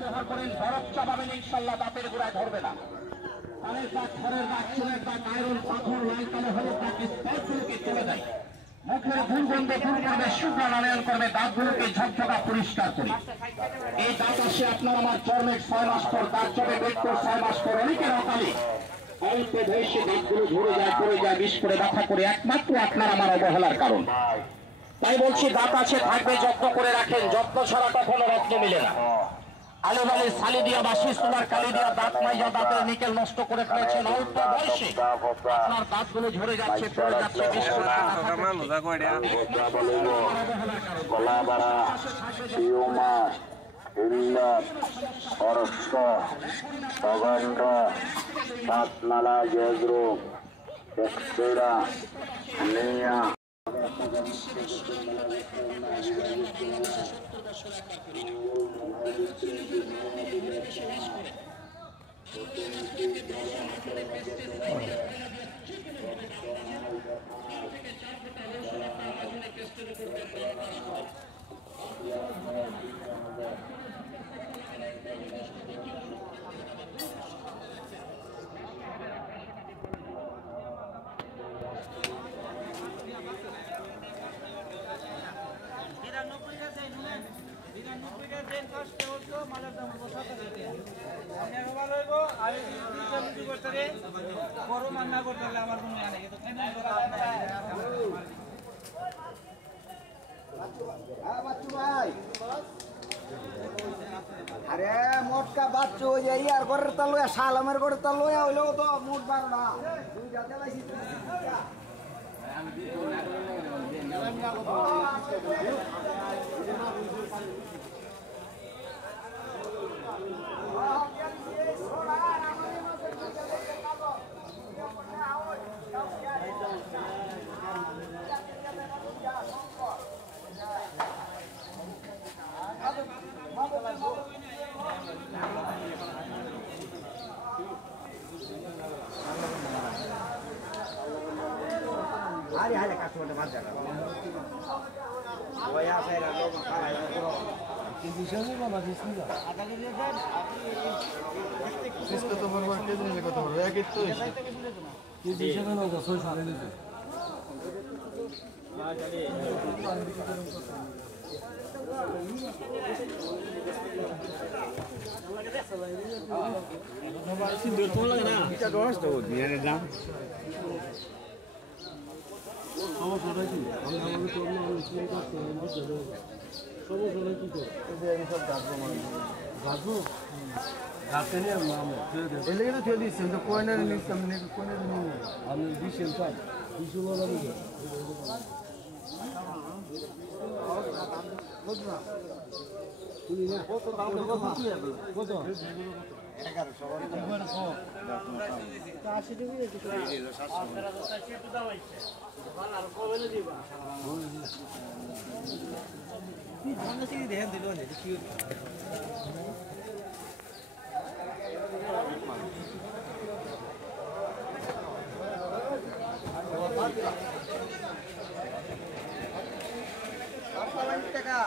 ব্যবহার করেন, বরফ চাপাবেন, ইনশাল্লাহ দাঁতের গোড়ায় ধরবে না। কানের দাগ, খড়ের দাগ, চুলের দাগ, আয়রন, পাথর, লাল কালো হলুদ দাগ স্পটগুলোকে চলে যায়। মুখের দুর্গন্ধ দূর করবে, শুকনো নয়ন করবে, দাঁতগুলোকে ঝকঝকা পরিষ্কার করি। এই দাঁত আসে আপনার আমার চর্মের 6 মাস পর, দাঁত চলে মৃত্যুর 6 মাস পর। অনেকের অকালে অল্প বয়সে দাঁতগুলো ঝরে যায়, পড়ে যায়, বিষ করে ব্যথা করে, একমাত্র আপনার আমার অবহেলার কারণ। তাই বলছি, দাঁত আছে থাকবে, যত্ন করে রাখেন। যত্ন ছাড়া কখনো রত্ন মিলে না। আলু বালি সালি দিয়া, বাসি সোলার কালি দিয়া দাঁত মাইজা দাঁতের নিকেল নষ্ট করে ফেলেছেন। অল্প বয়সে আপনার দাঁতগুলো ঝরে যাচ্ছে, পড়ে যাচ্ছে, বিষ করে দাঁতনালা, গ্যাস রোগ, নিয়া আরে মোটকা বাচ্চু ইয়ার ঘরের তা লইয়া শালামের ঘরের তা লইয়া হইলেও তো মোট 12 দুইটা দেলাইছি। Hari-hari kasus ada macam apa? Wah, saya nak logo kalah. Ini siapa mana sisnya? Ada kerja kan? Siapa tu baru kerja ni lekat tu. Ya gitu. Ini siapa nak kasih sana ni? Ah, jadi. Sindur tu lagi na. Kita doas tu, dia ni dah. সমস্যাটা কি? আমরা আমাদের চর্ম আলোচনা করতে সমস্যাটা কি করে? সব গাছবো মানে গাছবো গাছতে নিয়ে আমি এলে কিন্তু ছেড়ে দিচ্ছি তো কয়নার নিচ্ছি আমি কয়নার নিয়ে আমি দিচ্ছেন পাই কিছু বলা নেই কত 1100 টাকা